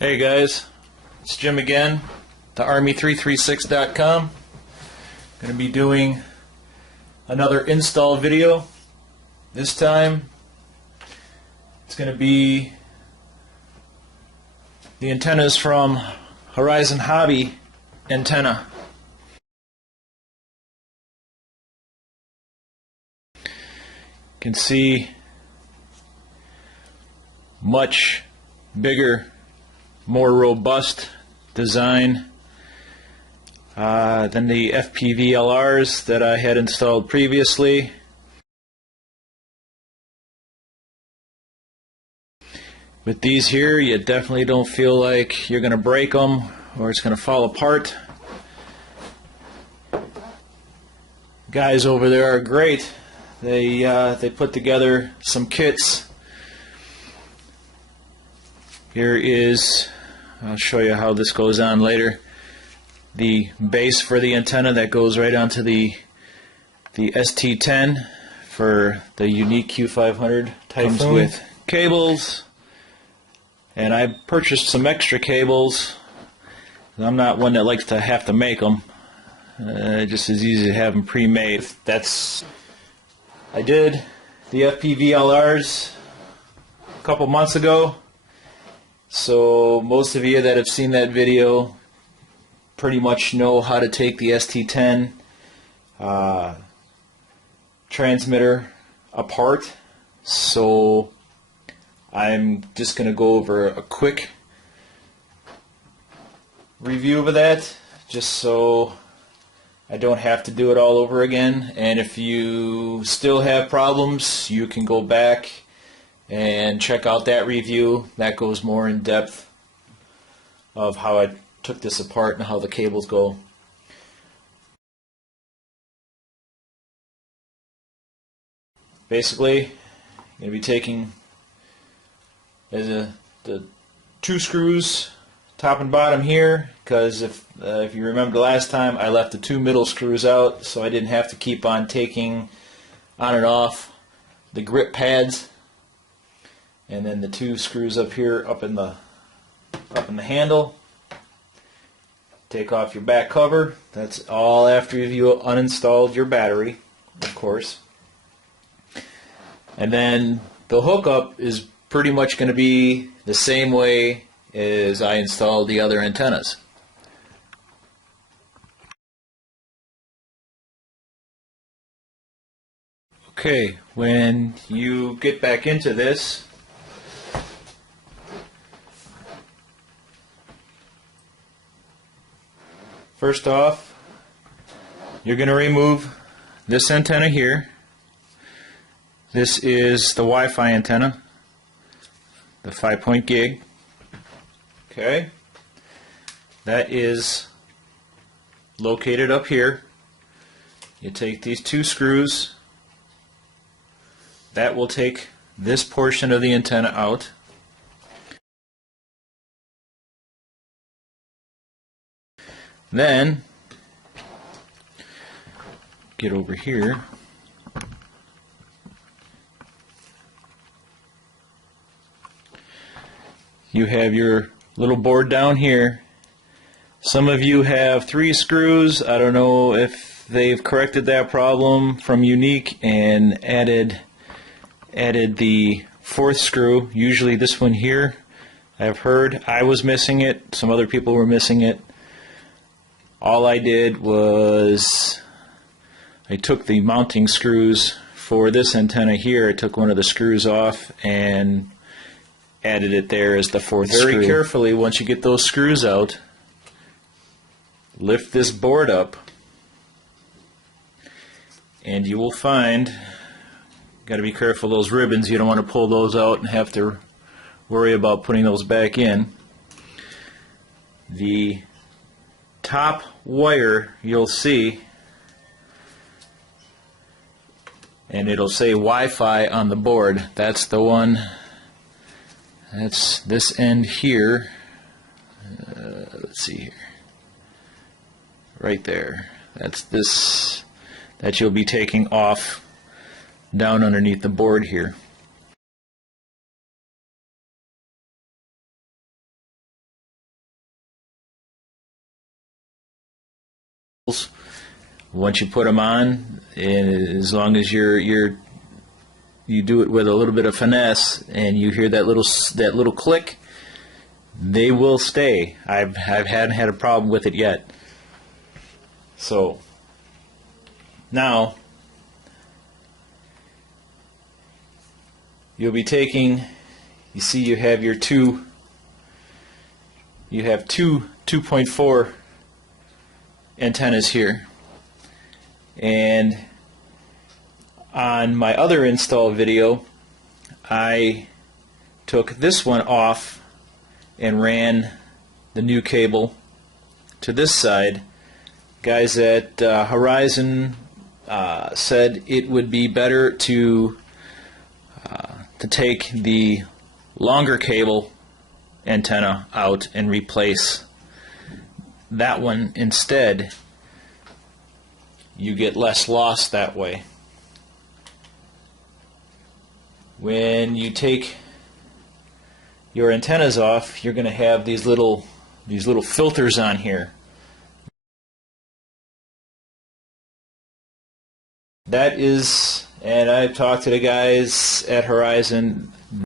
Hey guys, it's Jim again, the Army336.com. Going to be doing another install video. This time it's going to be the antennas from Horizon Hobby Antenna. You can see much bigger, more robust design than the FPV-LRs that I had installed previously. With these here, you definitely don't feel like you're going to break them or it's going to fall apart. Guys over there are great. They put together some kits. Here is, I'll show you how this goes on later, the base for the antenna that goes right onto the ST10 for the Yuneec Q500. Comes with cables, and I purchased some extra cables. I'm not one that likes to have to make them. Just as easy to have them pre-made. I did the FPV-LRs a couple months ago. So most of you that have seen that video pretty much know how to take the ST10 transmitter apart. So I'm just going to go over a quick review of that, just so I don't have to do it all over again. And if you still have problems, you can go back and check out that review. That goes more in depth of how I took this apart and how the cables go. Basically, I'm going to be taking the two screws, top and bottom here, because if you remember last time, I left the two middle screws out, so I didn't have to keep on taking on and off the grip pads. And then the two screws up here, up in the handle. Take off your back cover. That's all after you uninstalled your battery, of course. And then the hookup is pretty much going to be the same way as I installed the other antennas. Okay, when you get back into this, first off, you're going to remove this antenna here. This is the Wi-Fi antenna, the 5-point gig. Okay, that is located up here. You take these two screws. That will take this portion of the antenna out. Then, get over here. You have your little board down here. Some of you have 3 screws. I don't know if they've corrected that problem from Yuneec and added the 4th screw. Usually this one here, I've heard. I was missing it. Some other people were missing it. All I did was I took the mounting screws for this antenna here. I took one of the screws off and added it there as the 4th screw. Very carefully, once you get those screws out, lift this board up and you will find, got to be careful those ribbons, you don't want to pull those out and have to worry about putting those back in. The top wire you'll see, and it'll say Wi-Fi on the board. That's the one. That's this end here. Let's see here. Right there. That's this that you'll be taking off down underneath the board here. Once you put them on, and as long as you do it with a little bit of finesse, and you hear that little click, they will stay. I hadn't had a problem with it yet. So now you'll be taking, you see you have your two 2.4 antennas here, and on my other install video I took this one off and ran the new cable to this side. Guys at Horizon said it would be better to take the longer cable antenna out and replace that one instead. You get less loss that way. When you take your antennas off, you're going to have these little filters on here. That is, and I've talked to the guys at Horizon,